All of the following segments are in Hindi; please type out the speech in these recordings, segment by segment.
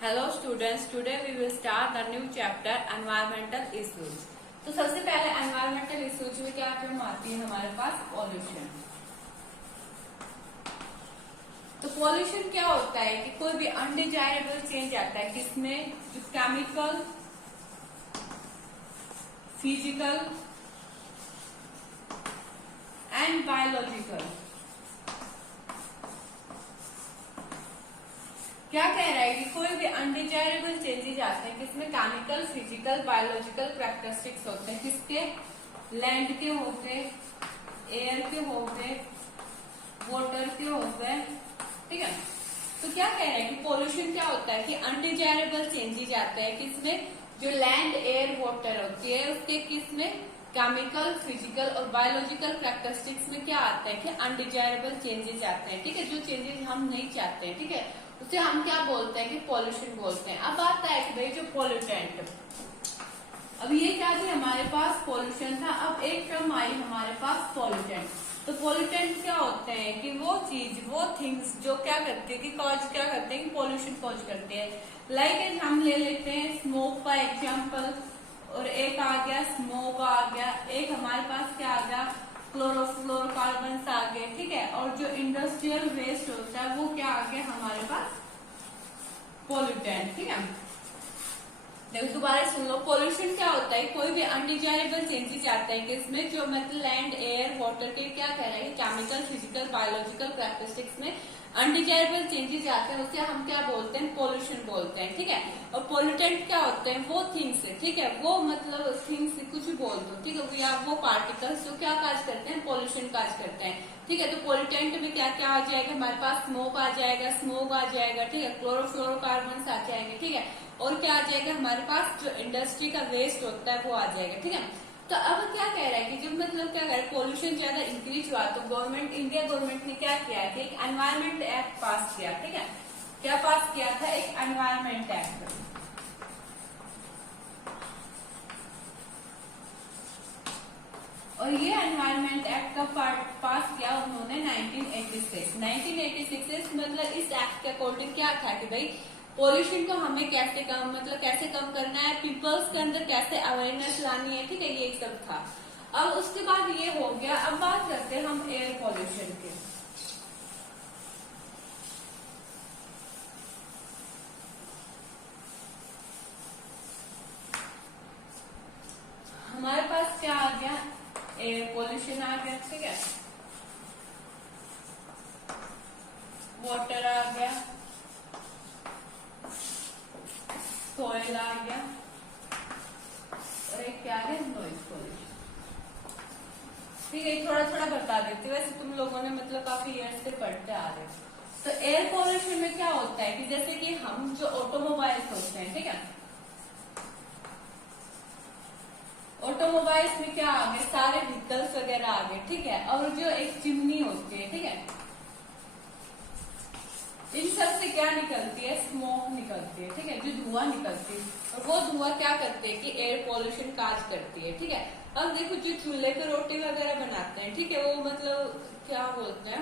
Hello students, today we will start the new chapter environmental issues. तो सबसे पहले environmental issues में क्या टर्म आती है हमारे पास pollution। तो pollution क्या होता है कि कोई भी undesirable change आता है किसमें, जो chemical, physical and biological। क्या कह रहा है कि कोई भी अनडिजायरेबल चेंजेस आते हैं किसमें, केमिकल, फिजिकल, बायोलॉजिकल कैरेक्टरिस्टिक्स होते हैं किसके, लैंड के होते, एयर के होते, वाटर के होते, ठीक है। तो क्या कह रहा है कि पोल्यूशन क्या होता है कि अनडिजायरेबल चेंजेस आते हैं किसमें, जो लैंड, एयर, वाटर होती है उसके किसमें, केमिकल, फिजिकल और बायोलॉजिकल कैरेक्टरिस्टिक्स में क्या आता है कि अनडिजायरेबल चेंजेस आते हैं, ठीक है। जो चेंजेस हम नहीं चाहते हैं, ठीक है, उसे हम क्या बोलते हैं कि पॉल्यूशन बोलते हैं। अब आता है कि भाई जो पॉल्यूटेंट, अब ये क्या थी हमारे पास, पॉल्यूशन था। अब एक टर्म आई हमारे पास पॉल्यूटेंट। तो पॉल्यूटेंट क्या होते हैं कि वो चीज, वो थिंग्स जो क्या करते हैं कि कॉज क्या करते हैं कि पॉल्यूशन कॉज करते हैं। लाइक हम ले लेते हैं स्मोक का एग्जाम्पल, और एक आ गया स्मोक आ गया, एक हमारे पास क्या आ गया, क्लोरोफ्लोरोकार्बन आ गए, ठीक है। और जो इंडस्ट्रियल वेस्ट होता है वो क्या आ गया हमारे पास, पॉल्यूटेंट, ठीक है। देखो दोबारा सुन लो, पॉल्यूशन क्या होता है, कोई भी अनडिजायरेबल चेंजेस आते हैं किसमें, जो मतलब लैंड, एयर, वाटर के क्या कह रहा है, केमिकल, फिजिकल, बायोलॉजिकल कैरेक्टरिस्टिक्स में अनडिजायरेबल चेंजेस आते हैं, उसे हम क्या बोलते हैं, पॉल्यूशन बोलते हैं, ठीक है। और पॉल्यूटेंट क्या होते हैं, वो थिंग्स, ठीक है, वो मतलब थिंग्स कुछ भी बोल दो, ठीक है, या वो पार्टिकल्स जो क्या काज करते हैं, पॉल्यूशन काज करते हैं, ठीक है। तो पॉल्यूटेंट में क्या क्या आ जाएगा हमारे पास, स्मोक आ जाएगा, ठीक है, क्लोरोफ्लोरोकार्बन आ जाएंगे, ठीक है। और क्या आ जाएगा हमारे पास, जो इंडस्ट्री का वेस्ट होता है वो आ जाएगा, ठीक है। तो अब क्या कह रहा है कि जब मतलब क्या कह रहा है, पोल्यूशन ज्यादा इंक्रीज हुआ तो गवर्नमेंट, इंडिया गवर्नमेंट ने क्या किया कि एक एनवायरमेंट एक्ट पास किया, ठीक है। क्या पास किया था, एक एनवायरमेंट एक्ट। और ये एनवायरमेंट एक्ट का पास किया उन्होंने 1986 मतलब इस एक्ट के अकॉर्डिंग क्या था कि भाई पोल्यूशन को हमें कैसे कम, मतलब कैसे कम करना है, पीपल्स के अंदर कैसे अवेयरनेस लानी है, ठीक है, ये सब था। अब उसके बाद ये हो गया। अब बात करते हैं हम एयर पोल्यूशन की। हमारे पास क्या आ गया, एयर पोल्यूशन आ गया, ठीक है, वाटर आ गया, सॉइल आ गया, और एक क्या आ गया, नॉइज पोल्यूशन, ठीक है। थोड़ा थोड़ा बता देती हूँ, वैसे तुम लोगों ने मतलब काफी ईयर्स से पढ़ते आ रहे हो। तो एयर पोल्यूशन में क्या होता है कि जैसे कि हम जो ऑटोमोबाइल्स होते हैं, ठीक है, ऑटोमोबाइल्स में क्या आ गए, सारे व्हीकल्स वगैरह आ गए, ठीक है। और जो एक चिमनी होती है, ठीक है, इन सब से क्या निकलती है, स्मोक निकलती है, ठीक है, जो धुआं निकलती है। और वो धुआं क्या करती है कि एयर पोल्यूशन काज करती है, ठीक है। अब देखो जो चूल्हे पे रोटी वगैरह बनाते हैं, ठीक है, वो मतलब क्या बोलते हैं,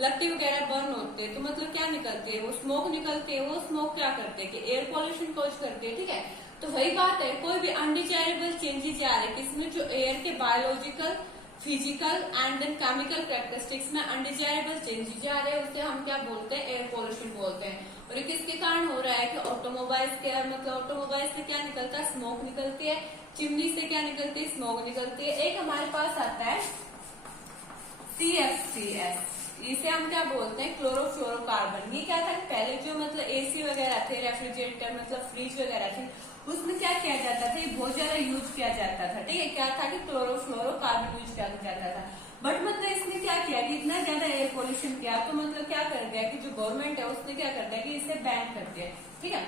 लकड़ी वगैरह बर्न होते हैं, तो मतलब क्या निकलती है, वो स्मोक निकलती है। वो स्मोक क्या करते हैं कि एयर पोल्यूशन कॉज करती है, ठीक है। तो वही बात है, कोई भी अनडिजायरेबल चेंजेस आ रहे हैं किसमें, जो एयर के biological, physical and then chemical characteristics में अनडिजायरेबल चेंजेस आ रहे हैं, उसे हम क्या बोलते हैं, एयर पोल्यूशन बोलते हैं। और ये किसके कारण हो रहा है कि ऑटोमोबाइल्स के, मतलब ऑटोमोबाइल्स से क्या निकलता है, स्मोक निकलती है, चिमनी से क्या निकलती है, स्मोक निकलती है। एक हमारे पास आता है CFCS, इसे हम क्या बोलते हैं, क्लोरोफ्लोरोकार्बन। ये क्या था, पहले जो मतलब एसी वगैरह थे, रेफ्रिजरेटर मतलब फ्रिज वगैरह थे, उसमें क्या किया जाता था, बहुत ज्यादा यूज किया जाता था, ठीक है। क्या था कि क्लोरोफ्लोरोकार्बन यूज किया जाता था। बट मतलब इसने क्या किया कि इतना ज्यादा एयर पोल्यूशन किया, तो मतलब क्या कर दिया कि जो गवर्नमेंट है उसने क्या कर दिया कि इसे बैन कर दिया, ठीक है।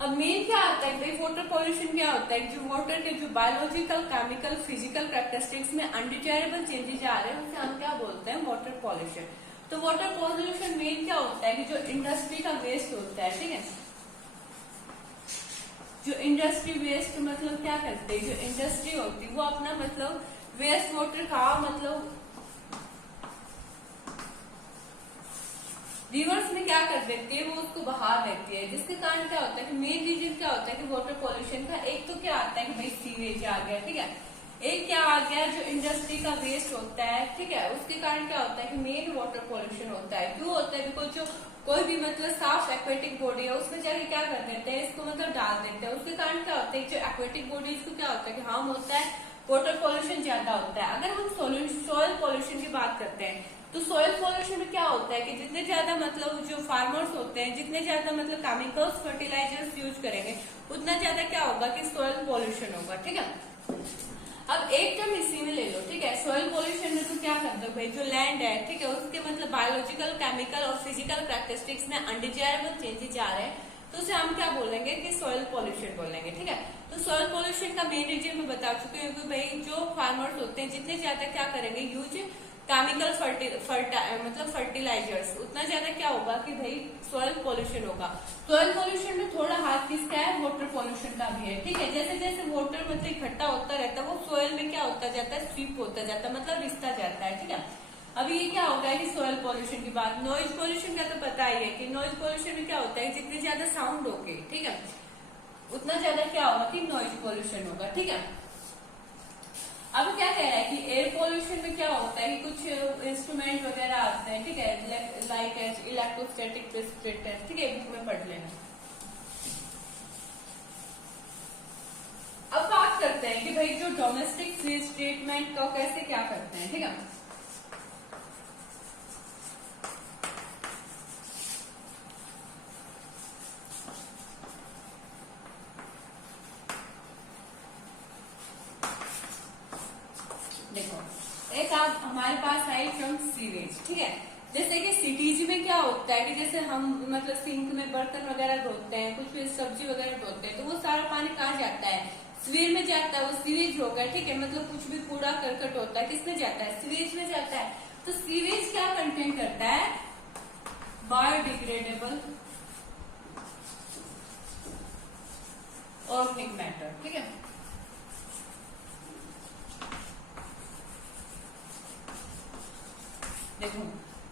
अब मेन क्या आता है भाई, वाटर पोल्यूशन क्या होता है, जो वाटर के जो बायोलॉजिकल, केमिकल, फिजिकल कैरेक्टरिस्टिक्स में अनडिजायरेबल चेंजेस आ रहे हैं उसे हम क्या बोलते हैं, वाटर पोल्यूशन। तो वाटर पोल्यूशन मेन क्या होता है कि जो इंडस्ट्री का वेस्ट होता है, ठीक है, जो इंडस्ट्री वेस्ट मतलब क्या करते हैं, जो इंडस्ट्री होती है वो अपना मतलब वेस्ट वाटर का मतलब रिवर्स में क्या कर देती है, वो उसको बहा देती है, जिसके कारण क्या होता है कि मेन रीजन क्या होता है कि वाटर पॉल्यूशन का। एक तो क्या आता है कि भाई सीवेज आ गया, ठीक है, एक क्या आ गया जो इंडस्ट्री का वेस्ट होता है, ठीक है, उसके कारण क्या होता है कि मेन वाटर पॉल्यूशन होता है। क्यों होता है, बिकॉज जो कोई भी मतलब साफ एक्वेटिक बॉडी है उसमें जाके क्या कर देते हैं, इसको मतलब डाल देते हैं, उसके कारण क्या होता है जो एक्वेटिक बॉडी को क्या होता है कि हार्म होता है, वाटर पॉल्यूशन ज्यादा होता है। अगर हम सॉइल पॉल्यूशन की बात करते हैं तो सॉइल पॉल्यूशन में क्या होता है कि जितने ज्यादा मतलब जो फार्मर्स होते हैं जितने ज्यादा मतलब केमिकल्स फर्टिलाइजर्स यूज करेंगे उतना ज्यादा क्या होगा कि सॉइल पॉल्यूशन होगा, ठीक है। अब एक टर्म इसी में ले लो, ठीक है, सॉइल पॉल्यूशन में तो क्या करते हो भाई, जो लैंड है, ठीक है, उसके मतलब बायोलॉजिकल, केमिकल और फिजिकल कैरेक्टरिस्टिक्स में अनडिजायरेबल चेंजेस आ रहे हैं तो उसे हम क्या बोलेंगे कि सॉइल पॉल्यूशन बोलेंगे, ठीक है। तो सॉइल पॉल्यूशन का मेन रीजन मैं बता चुकी हूँ कि भाई जो फार्मर्स होते हैं जितने ज्यादा क्या करेंगे यूज केमिकल मतलब फर्टिलाइजर्स, उतना ज्यादा क्या होगा कि भाई सॉइल पॉल्यूशन होगा। सॉइल पॉल्यूशन में थोड़ा हाथ किसका है, वाटर पॉल्यूशन का भी है, ठीक है। जैसे जैसे वाटर मतलब इकट्ठा होता रहता है वो सॉइल में क्या होता जाता है, स्वीप होता जाता है, मतलब रिश्ता जाता है, ठीक है। अभी ये क्या होगा कि सॉइल पॉल्यूशन की बात। नॉइज पॉल्यूशन का तो पता ही है कि नॉइज पॉल्यूशन में क्या होता है, जितने ज्यादा साउंड होगे, ठीक है, उतना ज्यादा क्या होगा कि नॉइज पॉल्यूशन होगा, ठीक है। अब क्या कह रहा है कि एयर पॉल्यूशन में क्या होता है कि कुछ इंस्ट्रूमेंट वगैरह आते हैं, ठीक है, लाइक इलेक्ट्रोस्टैटिक प्रेसिपिटेटर, ठीक है, बुक में पढ़ लेना। अब बात करते हैं कि भाई जो डोमेस्टिक सीवेज ट्रीटमेंट का कैसे क्या करते हैं, ठीक है। देखो, एक आप हमारे पास आई फ्रॉम सीवेज, ठीक है। जैसे कि सिटीज में क्या होता है कि जैसे हम मतलब सिंक में बर्तन वगैरह धोते हैं, कुछ भी सब्जी वगैरह धोते हैं, तो वो सारा पानी कहाँ जाता है, सीवेज में जाता है, वो सीवेज हो गया, ठीक है। मतलब कुछ भी कूड़ा करकट होता है किसमें जाता है, सीवेज में जाता है। तो सीवेज क्या कंटेन करता है, बायोडिग्रेडेबल ऑर्गेनिक मैटर, ठीक है। देखो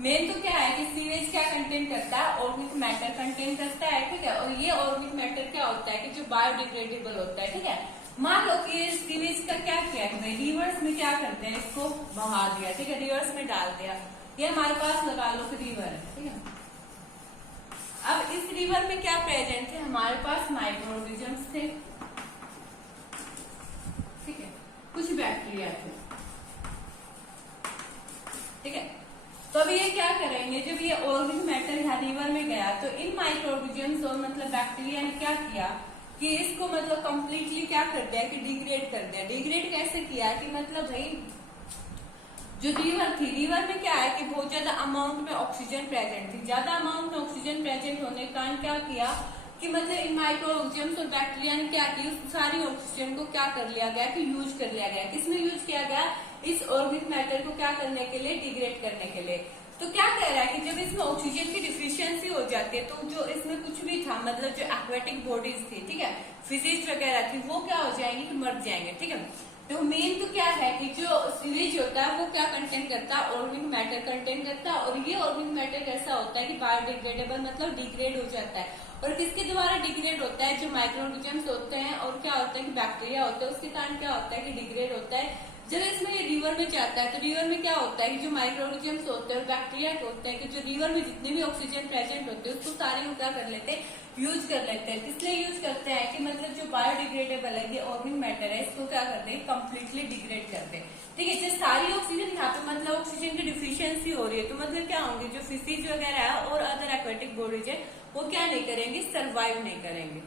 मेन तो क्या है कि सीवेज क्या कंटेन करता है, ऑर्गेनिक मैटर कंटेन करता है, ठीक है। और ये ऑर्गेनिक मैटर क्या होता है कि जो बायोडिग्रेडेबल होता है, ठीक है। मान लो कि सीवेज का क्या किया है, रिवर्स में क्या करते हैं, इसको बहा दिया, ठीक है, रिवर्स में डाल दिया। ये हमारे पास लगा लो कि रिवर है, ठीक है। अब इस रिवर में क्या प्रेजेंट है, हमारे पास माइक्रो ऑर्गेनिजम्स थे, ठीक है, कुछ बैक्टीरिया थे, ठीक है। तो अब ये क्या करेंगे, जब ये ऑर्गेनिक मैटर यहाँ रिवर में गया तो इन माइक्रो ऑर्गेनिजम्स और मतलब बैक्टीरिया ने क्या किया कि इसको मतलब कंप्लीटली क्या कर दिया कि डिग्रेड कर दिया। डिग्रेड कैसे किया कि मतलब भाई जो रिवर थी, रिवर में क्या है कि बहुत ज्यादा अमाउंट में ऑक्सीजन प्रेजेंट थी, ज्यादा अमाउंट में ऑक्सीजन प्रेजेंट होने के कारण क्या किया कि मतलब इन माइक्रो ऑर्गेनिजम्स और बैक्टीरिया ने क्या की, उस सारी ऑक्सीजन को क्या कर लिया गया कि यूज कर लिया गया। किसमें यूज किया गया, इस ऑर्गेनिक मैटर को क्या करने के लिए, डिग्रेड करने के लिए। तो क्या कह रहा है कि जब इसमें ऑक्सीजन की डिफिशियंसी हो जाती है तो जो इसमें कुछ भी था मतलब जो एक्वेटिक बॉडीज थी, ठीक है, फिशिज वगैरह थी, वो क्या हो जाएंगी कि मर जाएंगे, ठीक है। तो मेन तो क्या है कि जो सीवेज होता है वो क्या कंटेन करता है, ऑर्गेनिक मैटर कंटेन करता है। और ये ऑर्गेनिक मैटर कैसा होता है कि बायोडिग्रेडेबल मतलब डिग्रेड हो जाता है। और किसके द्वारा डिग्रेड होता है, जो माइक्रो ऑर्गेनिजम्स होते हैं और क्या होता है कि बैक्टीरिया होता है, उसके कारण क्या होता है कि डिग्रेड होता है। जब इसमें ये रिवर में जाता है तो रिवर में क्या होता है कि जो माइक्रो ऑर्गेनिजम्स होते हैं और बैक्टीरिया होते हैं कि जो रिवर में जितने भी ऑक्सीजन प्रेजेंट होते हैं उसको सारे को क्या कर लेते हैं, यूज कर लेते हैं। इसलिए यूज करते हैं कि मतलब जो बायोडिग्रेडेबल है ये ऑर्गेनिक मैटर है, इसको क्या करते हैं, कंप्लीटली डिग्रेड करते हैं, ठीक है। जब सारी ऑक्सीजन यहाँ पे मतलब ऑक्सीजन की डिफिशियंसी हो रही है तो मतलब क्या होंगे, जो फिशिज वगैरह है और अदर एक्वेटिक बॉडीज है वो क्या नहीं करेंगे, सर्वाइव नहीं करेंगे।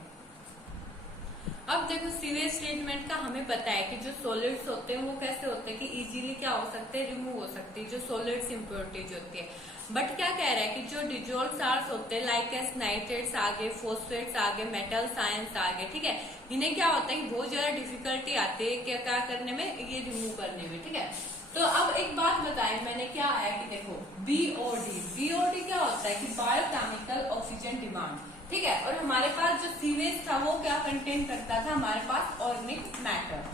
अब देखो सीवेज ट्रीटमेंट का हमें पता है कि जो सॉलिड्स होते हैं वो कैसे होते हैं कि इजीली क्या हो सकते हैं, रिमूव हो सकती है, जो सॉलिड्स इम्प्योरिटीज होती है। बट क्या कह रहा है कि जो डिजोल्व साल्ट्स होते हैं लाइक एस नाइट्रेट्स आगे, फोस्फेट्स आगे, मेटल साइंस आगे, ठीक है, इन्हें क्या होता है कि बहुत ज्यादा डिफिकल्टी आती है क्या करने में, ये रिमूव करने में, ठीक है। तो अब एक बात बताएं मैंने, क्या है कि देखो बीओडी क्या होता है कि बायोकेमिकल ऑक्सीजन डिमांड, ठीक है। और हमारे पास जो सीवेज था वो क्या कंटेन करता था, हमारे पास ऑर्गेनिक मैटर,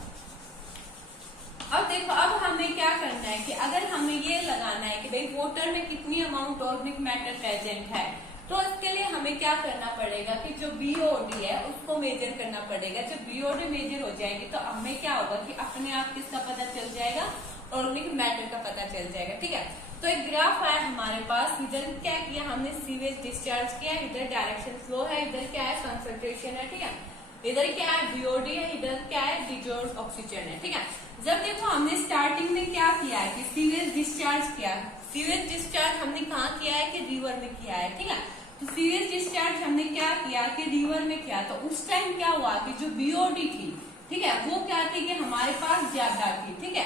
अब देखो, अब हमें क्या करना है कि अगर हमें ये लगाना है कि भाई वाटर में कितनी अमाउंट ऑर्गेनिक मैटर प्रेजेंट है, तो इसके लिए हमें क्या करना पड़ेगा कि जो बीओडी है उसको मेजर करना पड़ेगा। जब बीओडी मेजर हो जाएगी तो हमें क्या होगा कि अपने आप किसका पता चल जाएगा, ऑर्गेनिक मैटर का पता चल जाएगा। ठीक है, तो एक ग्राफ है हमारे पास, इधर क्या किया हमने, सीवेज डिस्चार्ज किया, इधर डायरेक्शन फ्लो है, इधर क्या है, कंसंट्रेशन है। ठीक है, इधर क्या है, बीओडी है, इधर क्या है, डिजॉल्व्ड ऑक्सीजन है। ठीक है, जब देखो हमने स्टार्टिंग में क्या किया है कि सीवेज डिस्चार्ज किया, सीवेज डिस्चार्ज हमने कहाँ किया है कि रिवर में किया है। ठीक है, तो सीवेज डिस्चार्ज हमने क्या किया कि रिवर में किया, तो उस टाइम क्या हुआ कि जो बीओडी थी, ठीक है, वो क्या थी कि हमारे पास ज्यादा थी। ठीक है,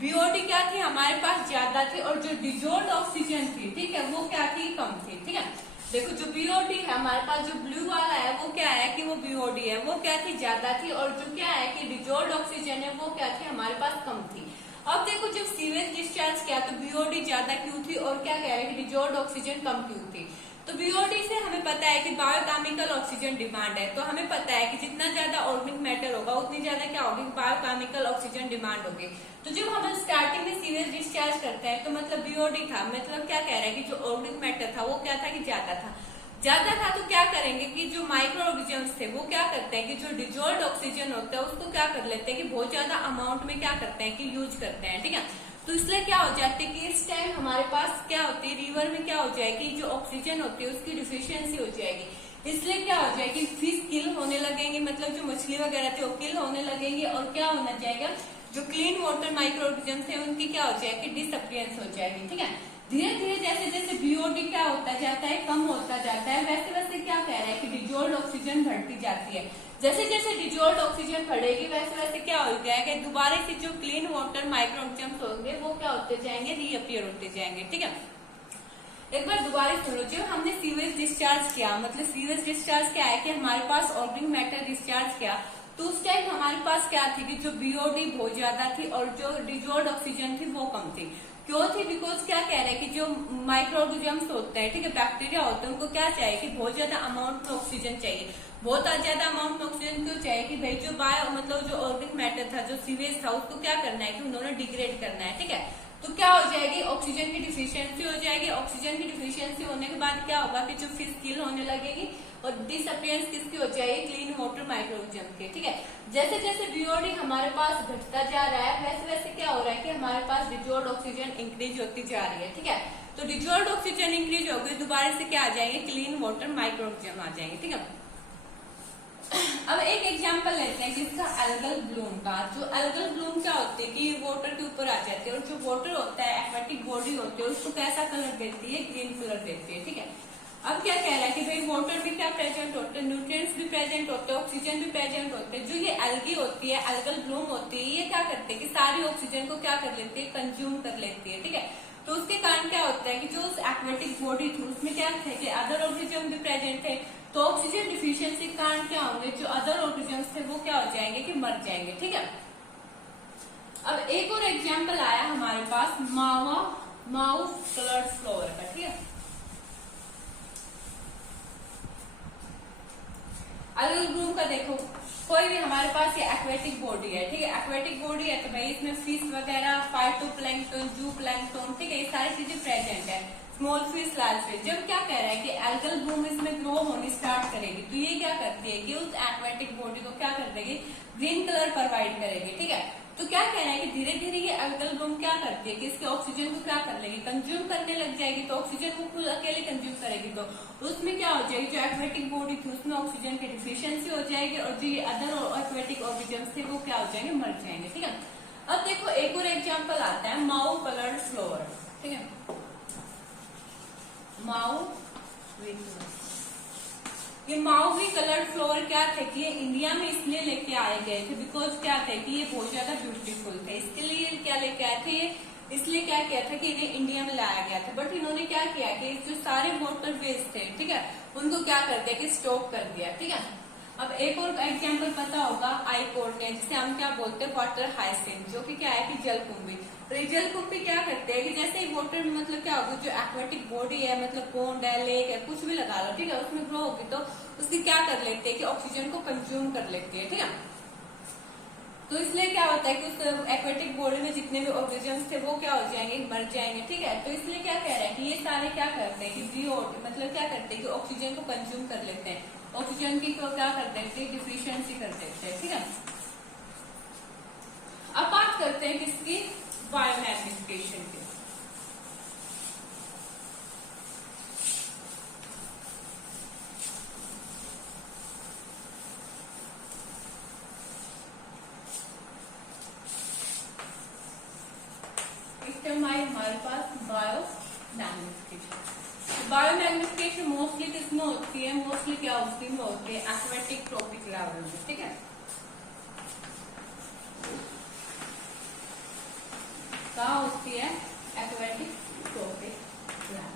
बीओडी क्या थी, हमारे पास ज्यादा थी, और जो डिजॉल्व्ड ऑक्सीजन थी, ठीक है, वो क्या थी, कम थी। ठीक है, देखो जो बीओडी है हमारे पास, जो ब्लू वाला है वो क्या है कि वो बीओडी है, वो क्या थी, ज्यादा थी, और जो क्या है कि डिजॉल्व्ड ऑक्सीजन है वो क्या थी, हमारे पास कम थी। अब देखो जब सीवेज डिस्चार्ज किया तो बीओडी ज्यादा क्यों थी, और क्या कह रहे हैं कि डिजॉल्व्ड ऑक्सीजन कम क्यों थी। तो बीओडी से हमें पता है कि बायोकेमिकल ऑक्सीजन डिमांड है, तो हमें पता है कि जितना ज्यादा ऑर्गेनिक मैटर होगा उतनी ज्यादा क्या होगी, बायोकेमिकल ऑक्सीजन डिमांड होगी। तो जब हम स्टार्टिंग में सीवेज डिस्चार्ज करते हैं तो मतलब बीओडी था, मतलब क्या कह रहे हैं कि जो ऑर्गेनिक मैटर था वो क्या था कि ज्यादा था, तो क्या करेंगे कि जो माइक्रो ऑर्गेनिजम्स थे वो क्या करते हैं कि जो डिजॉल्व्ड ऑक्सीजन होता है उसको क्या कर लेते हैं कि बहुत ज्यादा अमाउंट में क्या करते हैं कि यूज करते हैं। ठीक है, तो इसलिए क्या हो जाता है कि इस टाइम हमारे पास क्या होती है, रिवर में क्या हो जाएगी, जो ऑक्सीजन होती है उसकी डिफिशियंसी हो जाएगी। इसलिए क्या हो जाएगी, फिश किल होने लगेंगे, मतलब जो मछली वगैरह थी वो किल होने लगेंगे, और क्या होना जाएगा, जो क्लीन वाटर माइक्रो ऑर्गेनिजम्स है उनकी क्या हो जाएगी, डिसअपियरेंस हो जाएगी। ठीक है, धीरे धीरे जैसे जैसे बीओडी क्या होता जाता है, कम होता जाता है, वैसे वैसे क्या कह रहा है कि डिजॉल्व्ड ऑक्सीजन बढ़ती जाती है। जैसे जैसे डिजॉल्व्ड ऑक्सीजन बढ़ेगी वैसे वैसे क्या हो जाएगा, दोबारा से जो क्लीन वाटर माइक्रो ऑर्गेनिजम्स होंगे वो क्या होते जाएंगे, रीअपियर होते जाएंगे। ठीक है, एक बार दोबारा सुनो, जो हमने सीवेज डिस्चार्ज किया, मतलब सीवेज डिस्चार्ज क्या है कि हमारे पास ऑर्गेनिक मैटर डिस्चार्ज किया, तो उस टाइम हमारे पास क्या थी कि जो बीओडी बहुत ज्यादा थी और जो डिजॉल्व्ड ऑक्सीजन थी वो कम थी। क्यों थी, बिकॉज क्या कह रहे हैं कि जो माइक्रो ऑर्गेनिजम्स होते हैं, ठीक है, बैक्टीरिया होते हैं, उनको क्या चाहिए कि बहुत ज्यादा अमाउंट में ऑक्सीजन चाहिए। बहुत ज्यादा अमाउंट में ऑक्सीजन क्यों चाहिए कि भाई जो बायो मतलब जो ऑर्गेनिक मैटर था, जो सीवेज था, उसको क्या करना है कि उन्होंने डिग्रेड करना है। ठीक है, तो क्या हो जाएगी, ऑक्सीजन की डिफिशियंसी हो जाएगी। ऑक्सीजन की डिफिशियंसी होने के बाद क्या होगा कि जो फिश किल होने लगेगी, और डिसअपियरेंस किसकी हो जाएगी, क्लीन वाटर माइक्रो ऑर्गेनिज्म के। ठीक है, जैसे जैसे बीओडी हमारे पास घटता जा रहा है वैसे वैसे क्या हो रहा है कि हमारे पास डिजॉल्व्ड ऑक्सीजन इंक्रीज होती जा रही है। ठीक है, तो डिजॉल्व्ड ऑक्सीजन इंक्रीज होगी, दोबारा से क्या आ जाएंगे, क्लीन वाटर माइक्रो ऑर्गेनिज्म आ जाएंगे। ठीक है, अब एक एग्जांपल लेते हैं किसका, एल्गल ब्लूम का। जो एल्गल ब्लूम क्या होती है कि वाटर के ऊपर आ जाती है, और जो वाटर होता है, एक्वेटिक बॉडी होती है, उसको कैसा कलर देती है, ग्रीन कलर देती है। ठीक है, अब क्या कह रहा है कि भाई वाटर भी क्या प्रेजेंट होते हैं, न्यूट्रिएंट्स भी प्रेजेंट होते हैं, ऑक्सीजन भी प्रेजेंट होते हैं। जो ये एल्गी होती है, एल्गल ब्लूम होती है, ये क्या करते हैं कि सारी ऑक्सीजन को क्या कर लेती है, कंज्यूम कर लेती है। ठीक है, तो उसके कारण क्या होता है कि जो एक्वेटिक बॉडी थी उसमें क्या थे कि अदर ऑर्गेनिज्म भी प्रेजेंट थे, तो ऑक्सीजन डिफिशियंसी के कारण क्या होंगे, जो अदर ऑर्गेनिजम्स थे वो क्या हो जाएंगे कि मर जाएंगे। ठीक है, अब एक और एग्जांपल आया हमारे पास माउ कलर्ड फ्लावर का। ठीक है, एल्गल ब्लूम का देखो, कोई भी हमारे पास ये एक्वेटिक बॉडी है। ठीक है, एक्वेटिक बॉडी है तो भाई इसमें फिश वगैरह, फाइटोप्लैंक्टन, जू प्लैंक्टन, ठीक है, ये सारी चीजें प्रेजेंट है, स्मॉल फिश, लार्ज फिश। जब क्या कह रहा है कि एल्गल ब्लूम इसमें ग्रो होनी स्टार्ट करेगी, तो ये क्या करती है कि उस एक्वेटिक बॉडी को क्या कर देगी, ग्रीन कलर प्रोवाइड करेगी। ठीक है, तो क्या कह रहा है कि धीरे धीरे ये एल्गल ब्लूम क्या करती है कि इसके ऑक्सीजन को क्या कर लेगी, कंज्यूम करने लग जाएगी। तो ऑक्सीजन को खुद अकेले कंज्यूम करेगी तो उसमें क्या हो जाएगी, जो एक्वेटिक बॉडी थी उसमें ऑक्सीजन की डिफिशियंसी हो जाएगी, और जो ये अदर एक्वेटिक ऑर्गेनिजम्स थे वो क्या हो जाएंगे, मर जाएंगे। ठीक है, अब देखो एक और एग्जाम्पल आता है माउ कलर्ड फ्लावर। ठीक है, माउ ये माउवी कलर्ड फ्लावर क्या थे कि ये इंडिया में इसलिए लेके आए गए थे, बिकॉज क्या थे कि ये बहुत ज्यादा ब्यूटीफुल थे, इसके लिए क्या लेके आए थे, इसलिए क्या किया था कि इन्हें इंडिया में लाया गया था। बट इन्होंने क्या किया कि जो सारे वाटर वेस्ट थे, ठीक है, उनको क्या कर दिया कि स्टॉप कर दिया। ठीक है, अब एक और एग्जाम्पल पता होगा आइकोर्निया, जिसे हम क्या बोलते हैं, वाटर हाइसिंथ, जो कि क्या है कि जलकुंभी। तो ये जलकुंभी क्या करते हैं कि जैसे ही वाटर में मतलब क्या होगा, जो एक्वेटिक बॉडी है, मतलब पोन्ड है, लेक है, कुछ भी लगा लो, ठीक है, उसमें ग्रो होगी तो उसकी क्या कर लेते हैं कि ऑक्सीजन को कंज्यूम कर लेती है। ठीक है, तो इसलिए क्या होता है कि उस एक्वेटिक बॉडी में जितने भी ऑर्गेनिजम्स थे वो क्या हो जाएंगे, मर जाएंगे। ठीक है, तो इसलिए क्या कह रहा है कि ये सारे क्या करते हैं कि मतलब क्या करते हैं कि ऑक्सीजन को कंज्यूम कर लेते हैं, ऑक्सीजन की को क्या कर देते हैं, डिफिशियंसी कर देते हैं। ठीक है, अब बात करते हैं किसकी, बायोमैग्निफिकेशन की। हमारे पास बायोमैग्निफिकेशन। बायोमैग्निफिकेशन मोस्टली किसमें होती है, मोस्टली क्या होती है एक्वेटिक ट्रॉपिक लेवल में। ठीक है, कहाँ होती है, एक्वेटिक ट्रॉपिक लेवल।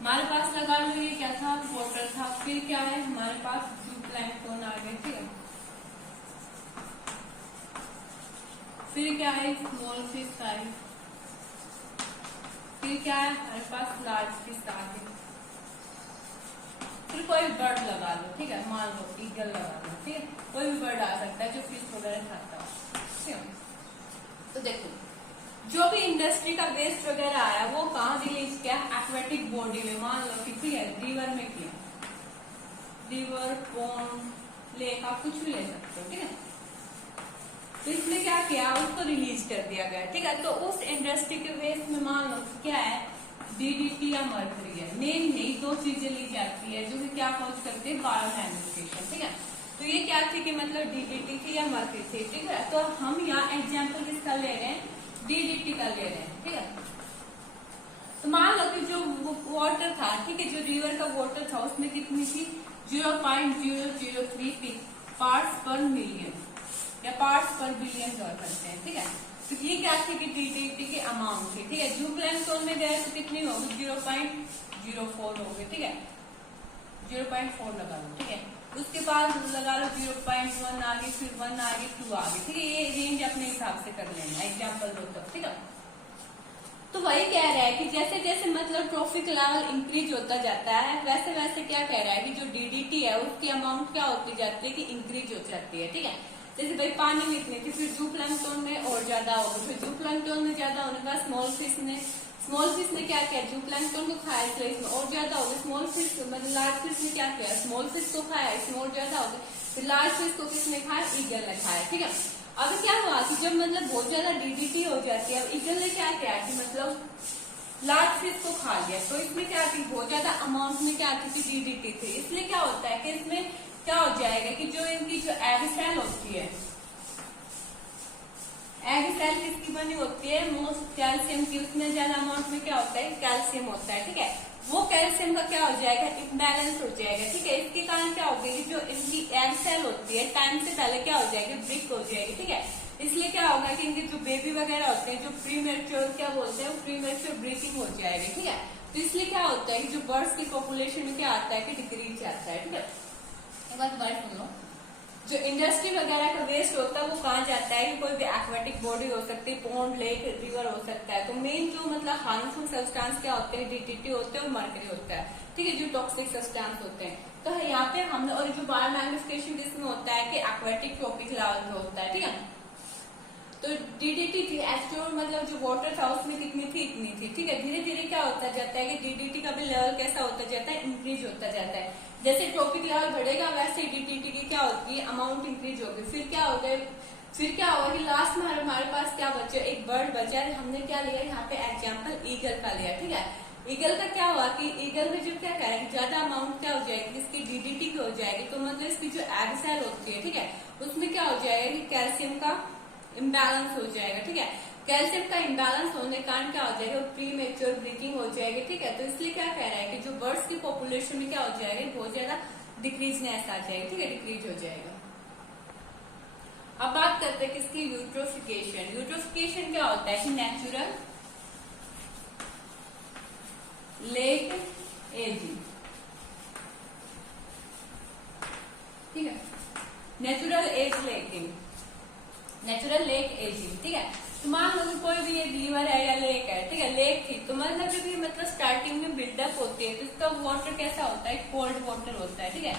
हमारे पास लगा लो ये क्या था, वाटर था, फिर क्या है हमारे पास जूप्लैंक्टन आ गए। ठीक है, फिर क्या है स्मॉल फिश आई, फिर क्या है हमारे पास लार्ज फिश आ गई, फिर कोई बर्ड लगा लो। ठीक है, मान लो ईगल लगा लो। ठीक है, कोई भी बर्ड आ सकता है जो फिश वगैरह खाता हो। ठीक है, तो देखो जो भी इंडस्ट्री का वेस्ट वगैरह आया वो कहाँ रिलीज किया, एक्वेटिक बॉडी में। मान लो कि है रिवर में किया, रिवर, पॉन्ड, लेक, आप कुछ भी ले सकते हो। ठीक है, तो इसमें क्या किया, उसको रिलीज कर दिया गया। ठीक है, तो उस इंडस्ट्री के वेस्ट में मान लो क्या है, डीडीटी या मर्करी है। मेन यही दो चीजें ली जाती है जो कि क्या कॉज करती है, बायोमैग्निफिकेशन। ठीक है, तो ये क्या थी कि मतलब डीडीटी थी या मर्करी थी। ठीक है, तो हम यहाँ एग्जाम्पल किसका ले रहे हैं, डीडीटी का ले रहे हैं। ठीक है, तो मान लो कि जो वाटर था, ठीक है, जो रिवर का वाटर था उसमें कितनी थी, 0.003 पार्ट्स पर मिलियन या पार्ट्स पर बिलियन कह सकते हैं। ठीक है, तो ये क्या थी कि डीडीटी की अमाउंट थी। ठीक है, जूप्लैंक्टन में गए तो कितनी होगी, 0.04 होगी। ठीक है, 0.4 लगा लो। ठीक है, उसके बाद लगा लो 0.1 आ गई, फिर 1 आ गई, 2 आ गई। ठीक है, ये रेंज अपने हिसाब से कर लेना, एग्जाम्पल दो तब। ठीक है, तो वही कह रहा है कि जैसे जैसे मतलब ट्रॉफिक लेवल इंक्रीज होता जाता है वैसे वैसे क्या कह रहा है कि जो डीडीटी है उसकी अमाउंट क्या होती जाती है कि इंक्रीज हो जाती है। ठीक है, जैसे भाई पानी में इतनी थी, फिर जूप्लैंक्टन में और ज्यादा होगा, फिर जूप्लैंक्टन में ज्यादा होने का स्मॉल फिश ने क्या किया, जूप्लैंक्टन को खाया, इसलिए इसमें और ज्यादा हो गया। स्मॉल फिश मतलब लार्ज फिश ने क्या किया, स्मॉल फिश को खाया, इसमें और ज्यादा हो गया। फिर लार्ज फिश को किसने खाया, ईगल ने खाया। ठीक है, अब क्या हुआ कि जब मतलब बहुत ज्यादा डीडीटी हो जाती है, अब ईगल ने क्या किया कि मतलब लार्ज फिश को खा लिया, तो इसमें क्या थी, बहुत ज्यादा अमाउंट में क्या थी, डीडीटी थी। इसलिए क्या होता है कि इसमें क्या हो जाएगा कि जो इनकी जो एग सेल होती है, एग सेल किसकी बनी होती है, मोस्ट कैल्शियम की, उसमें ज्यादा अमाउंट में क्या होता है, कैल्शियम होता है। ठीक है, वो कैल्शियम का क्या हो जाएगा, इम्बैलेंस हो जाएगा। ठीक है, इसके कारण क्या होगा कि जो इनकी एग सेल होती है टाइम से पहले क्या हो जाएगी, ब्रेक हो जाएगी। ठीक है, इसलिए क्या होगा कि इनके जो बेबी वगैरह होते हैं, जो प्रीमेच्योर क्या बोलते हैं, प्रीमेच्योर ब्रेकिंग हो जाएगी। ठीक है, तो इसलिए क्या होता है कि जो बर्ड्स की पॉपुलेशन में क्या आता है कि डिक्रीज आता है। ठीक है, एक बात सुन लो, जो इंडस्ट्री वगैरह का वेस्ट होता है वो कहाँ जाता है कि कोई भी एक्वेटिक बॉडी हो सकती है, पॉन्ड, लेक, रिवर हो सकता है। तो मेन जो मतलब हार्मफुल सब्सटेंस क्या होते हैं, डीडीटी होते हैं और मर्करी होता है। ठीक है, जो टॉक्सिक सब्सटेंस होते हैं। तो यहाँ पे हमने, और जो बायोमैग्निफिकेशन जिसमें होता है कि एक्वेटिक ट्रॉपिक लेवल में होता है। ठीक है, तो डीडीटी थी एस्टोर, मतलब जो वाटर था उसमें कितनी थी, इतनी थी। ठीक है, धीरे धीरे क्या होता जाता है कि डीडीटी का भी लेवल कैसा होता जाता है, इंक्रीज होता जाता है। जैसे ट्रॉपिक लेवल बढ़ेगा वैसे डीडीटी की क्या होगी, अमाउंट इंक्रीज होगी। फिर क्या होगा, कि लास्ट में हमारे पास क्या बचा, एक बर्ड बचा है। हमने क्या लिया यहाँ पे एग्जाम्पल ईगल का लिया। ठीक है, ईगल का क्या हुआ कि ईगल में जो क्या करेगा, ज्यादा अमाउंट क्या हो जाएगी, इसकी डीडीटी की हो जाएगी। तो मतलब इसकी जो एग सेल होती है, ठीक है, उसमें क्या हो जाएगा कि कैल्शियम का इम्बैलेंस हो जाएगा। ठीक है, कैल्शियम का इम्बैलेंस होने के कारण क्या हो जाएगा, प्रीमेच्योर ब्रीडिंग हो जाएगी। ठीक है, तो इसलिए क्या कह रहा है कि जो बर्ड्स की पॉपुलेशन में क्या हो जाएगा, बहुत ज्यादा डिक्रीजनेस आ जाएगी। ठीक है, डिक्रीज हो जाएगा। अब बात करते हैं किसकी, यूट्रोफिकेशन। यूट्रोफिकेशन क्या होता है कि नेचुरल लेक एजिंग। ठीक है, नेचुरल लेक एजिंग। ठीक है, तो मान लो कि कोई भी ये रिवर है या लेक है। ठीक है, लेक थी तो मतलब जब ये मतलब स्टार्टिंग में बिल्डअप होती है तो इसका वाटर कैसा होता है, कोल्ड वाटर होता है। ठीक है,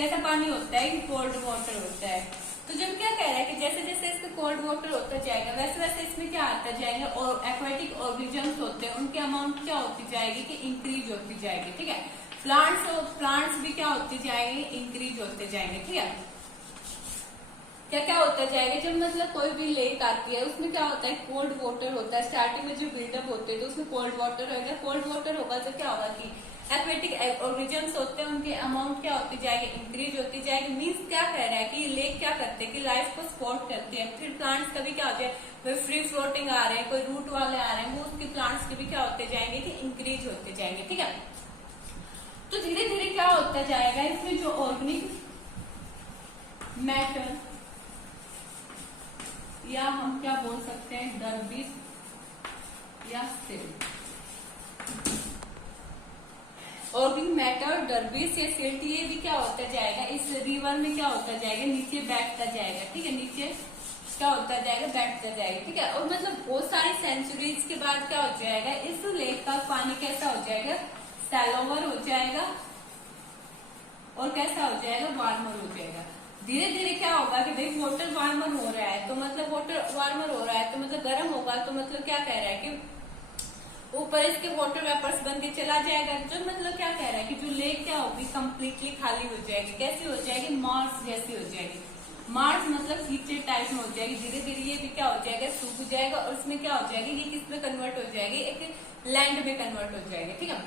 कैसा पानी होता है? कोल्ड वाटर होता है। तो जब क्या कह रहा है कि जैसे जैसे इसमें कोल्ड वाटर होता जाएगा वैसे वैसे इसमें क्या आता जाएगा, और एक्वेटिक ऑर्गेनिजम्स होते हैं उनकी अमाउंट क्या होती जाएगी कि इंक्रीज होती जाएगी। ठीक है, प्लांट्स भी क्या होते जाएंगे? इंक्रीज होते जाएंगे। ठीक है, क्या क्या होता जाएगा? जब मतलब कोई भी लेक आती है उसमें क्या होता है? कोल्ड वाटर होता है। स्टार्टिंग में जो बिल्डअप होते हैं तो उसमें कोल्ड वाटर होगा। कोल्ड वाटर होगा तो क्या होगा कि एक्वेटिक ऑर्गेनिजम्स होते हैं उनके अमाउंट क्या होती जाएगी? इंक्रीज होती जाएगी। मीन्स क्या कह रहा है कि लेक क्या करते हैं कि लाइफ को सपोर्ट करते हैं। फिर प्लांट्स कभी क्या होते हैं? फ्री फ्लोटिंग आ रहे हैं, कोई रूट वाले आ रहे हैं, वो उसके प्लांट्स के भी क्या होते जाएंगे कि इंक्रीज होते जाएंगे। ठीक है, तो धीरे धीरे क्या होता जाएगा इसमें जो ऑर्गेनिक मैटर या हम क्या बोल सकते हैं डर्बिस या सिल्ट, ऑर्गेनिक मैटर डर्बिस या सिल्ट, ये भी क्या होता जाएगा इस रिवर में क्या होता जाएगा? नीचे बैठता जाएगा। ठीक है, नीचे क्या होता जाएगा? बैठता जाएगा। ठीक है, और मतलब बहुत सारी सेंचुरीज के बाद क्या हो जाएगा? इस लेक का पानी कैसा हो जाएगा? सैलोवर हो जाएगा और कैसा हो जाएगा? वार्मर हो जाएगा। धीरे धीरे क्या होगा कि भाई वाटर वार्मर हो रहा है, तो मतलब वाटर वार्मर हो रहा है तो मतलब गर्म होगा, तो मतलब क्या कह रहा है कि ऊपर इसके वाटर वेपर्स बन के चला जाएगा। जो मतलब क्या कह रहा है कि जो लेक क्या होगी? कंप्लीटली खाली हो जाएगी। कैसी हो जाएगी? मार्स जैसी हो जाएगी। मार्स मतलब कीचड़ टाइप में हो जाएगी। धीरे धीरे ये भी क्या हो जाएगा? सूख जाएगा और उसमें क्या हो जाएगी? ये किस में कन्वर्ट हो जाएगी? एक लैंड में कन्वर्ट हो जाएगी। ठीक है,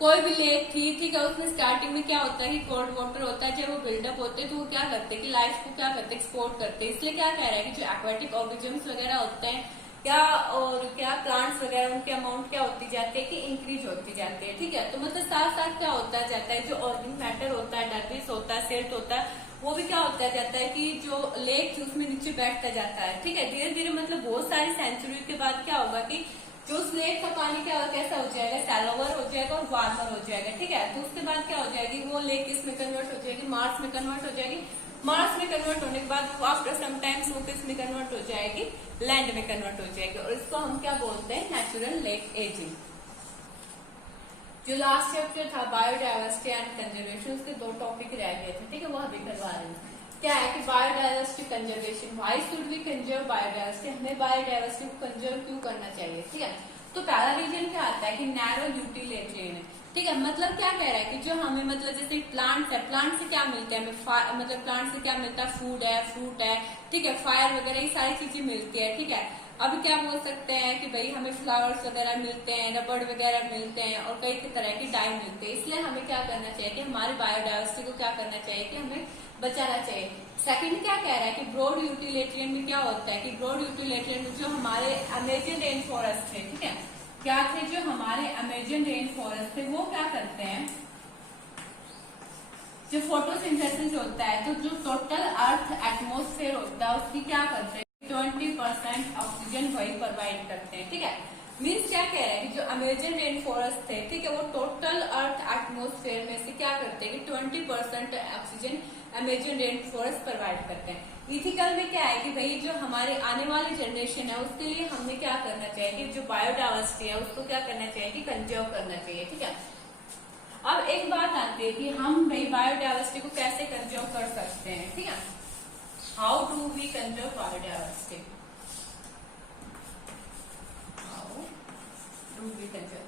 कोई भी लेक थी, ठीक है, उसमें स्टार्टिंग में क्या होता है कि कोल्ड वाटर होता है। जब वो बिल्डअप होते हैं तो वो क्या करते हैं कि लाइफ को क्या करते हैं? एक्सपोर्ट करते हैं। इसलिए क्या कह रहा है कि जो एक्वेटिक ऑर्गेनिजम्स वगैरह होते हैं क्या और क्या प्लांट्स वगैरह उनकी अमाउंट क्या होती जाती है कि इंक्रीज होती जाती है। ठीक है, तो मतलब साथ साथ क्या होता जाता है? जो ऑर्गेनिक मैटर होता है, डर्बिस होता है, सिल्ट होता है, वो भी क्या होता जाता है कि जो लेक थी उसमें नीचे बैठता जाता है। ठीक है, धीरे धीरे मतलब बहुत सारी सेंचुरी के बाद क्या होगा कि जो उस लेक का पानी क्या कैसा हो जाएगा? सैलोवर हो जाएगा और वार्मर हो जाएगा। ठीक है, तो उसके बाद क्या हो जाएगी? वो लेक किसमें कन्वर्ट हो जाएगी? मार्स में कन्वर्ट हो जाएगी। मार्स में कन्वर्ट होने के बाद आफ्टर सम टाइम्स वो किसमें कन्वर्ट हो जाएगी? लैंड में कन्वर्ट हो जाएगी। और इसको हम क्या बोलते हैं? Natural lake ageing. जो लास्ट चैप्टर था बायोडाइवर्सिटी एंड कंजर्वेशन, उसके 2 टॉपिक रह गए थे। ठीक है, वो अभी करवा रहे हैं। क्या है कि biodiversity conservation, why should we conserve biodiversity? हमें बायोडाइवर्सिटी को कंजर्व क्यों करना चाहिए? ठीक है, तो पहला रीजन क्या आता है कि नैरो यूटिलिटेरियन है। ठीक है, मतलब क्या कह रहा है कि जो हमें मतलब जैसे प्लांट्स है, प्लांट से क्या मिलता है हमें? मतलब प्लांट से क्या मिलता है? फूड है, फ्रूट है, ठीक है, फायर वगैरह ये सारी चीजें मिलती है। ठीक है, अब क्या बोल सकते हैं कि भाई हमें फ्लावर्स वगैरह मिलते हैं, रबड़ वगैरह मिलते हैं और कई तरह की डाई मिलते हैं। इसलिए हमें क्या करना चाहिए कि हमारी बायोडाइवर्सिटी को क्या करना चाहिए कि हमें बचाना चाहिए। सेकंड क्या कह रहा है कि ब्रॉड यूटिलिटेरियन में क्या होता है कि ब्रॉड यूटिलिटेरियन में जो हमारे अमेजन रेन फॉरेस्ट थे, ठीक है, क्या थे? जो हमारे अमेजन रेन फॉरेस्ट थे वो क्या करते हैं? जो फोटोसिंथेसिस होता है तो जो टोटल अर्थ एटमोस्फेयर होता है उसकी क्या करते हैं? 20% ऑक्सीजन वही प्रोवाइड करते हैं। ठीक है, मीन्स क्या कह रहा है कि जो अमेजन रेन फॉरेस्ट थे, ठीक है, वो टोटल अर्थ एटमोस्फेयर में से क्या करते हैं कि 20% oxygen Amazon rain forest provide करते हैं। इथिकल में क्या है कि भाई जो हमारे आने वाली जनरेशन है उसके लिए हमें क्या करना चाहिए कि जो बायोडाइवर्सिटी है उसको क्या करना चाहिए कि कंजर्व करना चाहिए। ठीक है, अब एक बात आती है कि हम भाई बायोडाइवर्सिटी को कैसे कंजर्व कर सकते हैं। ठीक है, how do we conserve biodiversity?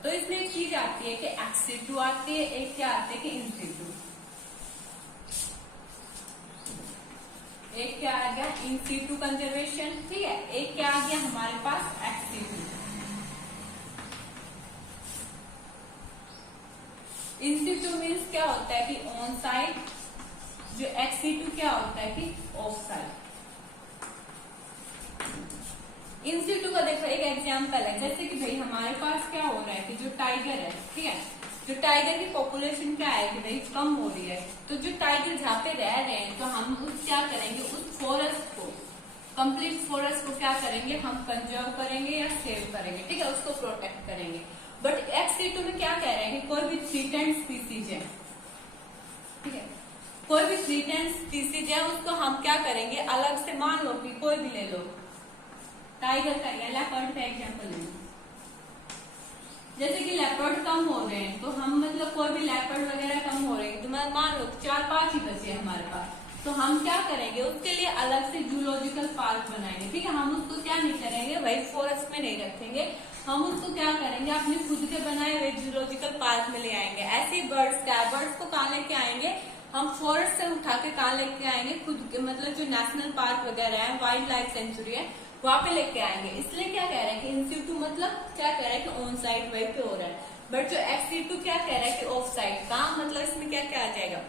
तो इसमें एक चीज आती है कि एक्सिटू आती है, एक क्या आती है कि इंसिटू। एक क्या आ गया? In situ conservation. ठीक है, एक क्या आ गया हमारे पास? एक्सिटू। इंसिटू मीन्स क्या होता है कि ऑन साइट, जो एक्सिटू क्या होता है कि ऑफ साइट। इंसिटू का देखो एक एग्जांपल है, जैसे कि भाई हमारे पास क्या हो रहा है कि जो टाइगर है, ठीक है, जो टाइगर की पॉपुलेशन क्या है कि भाई कम हो रही है, तो जो टाइगर जहाँ पे रह रहे हैं तो हम उस क्या करेंगे? उस फॉरेस्ट को, कंप्लीट फॉरेस्ट को क्या करेंगे? हम कंजर्व करेंगे या सेव करेंगे। ठीक है, उसको प्रोटेक्ट करेंगे। बट एक्सिटू में क्या कह रहे हैं कि कोई भी थ्रेटेंड स्पीसीज है, ठीक है, कोई भी थ्रेटेंड स्पीसीज है उसको हम क्या करेंगे? अलग से, मान लो कि कोई भी ले लो, टाइगर का या लेपर्ड का एग्जांपल ले लो। जैसे कि लेपर्ड कम हो रहे हैं तो हम मतलब कोई भी लेपर्ड वगैरह कम हो रहे हैं तो मान लो 4-5 ही बचे हमारे पास, तो हम क्या करेंगे उसके लिए अलग से जूलॉजिकल पार्क बनाएंगे। ठीक है, हम उसको क्या नहीं करेंगे, वही फॉरेस्ट में नहीं रखेंगे, हम उसको क्या करेंगे अपने खुद के बनाए हुए जूलॉजिकल पार्क में ले आएंगे। ऐसे बर्ड्स को कहाँ लेके आएंगे, हम फॉरेस्ट से उठा के कहाँ लेके आएंगे, खुद के मतलब जो नेशनल पार्क वगैरह है, वाइल्ड लाइफ सेंचुरी है, वहां पे लेके आएंगे। इसलिए क्या कह रहे हैं कि इन सिटू मतलब क्या कह रहा है कि ऑन साइट वहीं पे हो रहा है, बट जो एक्स सिटू क्या कह रहा है कि ऑफ साइट। कहाँ मतलब इसमें क्या क्या आ जाएगा,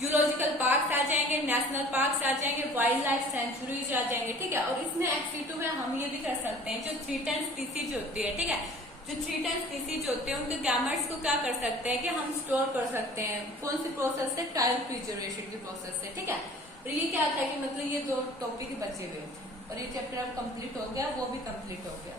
जूलॉजिकल पार्क आ जाएंगे, नेशनल पार्क आ जाएंगे, वाइल्ड लाइफ सेंचुरीज आ जाएंगे। ठीक है, और इसमें एक्स सिटू में हम ये भी कर सकते हैं, जो 3 टाइम स्पीसीज होती है, ठीक है, जो 3 टाइम स्पीसीज होते हैं उनके गैमेट्स को क्या कर सकते हैं कि हम स्टोर कर सकते हैं। कौन सी प्रोसेस से, टाइम प्रिजर्वेशन की प्रोसेस से। ठीक है, और ये क्या था कि मतलब ये 2 टॉपिक बचे हुए थे और ये चैप्टर अब कंप्लीट हो गया, वो भी कंप्लीट हो गया।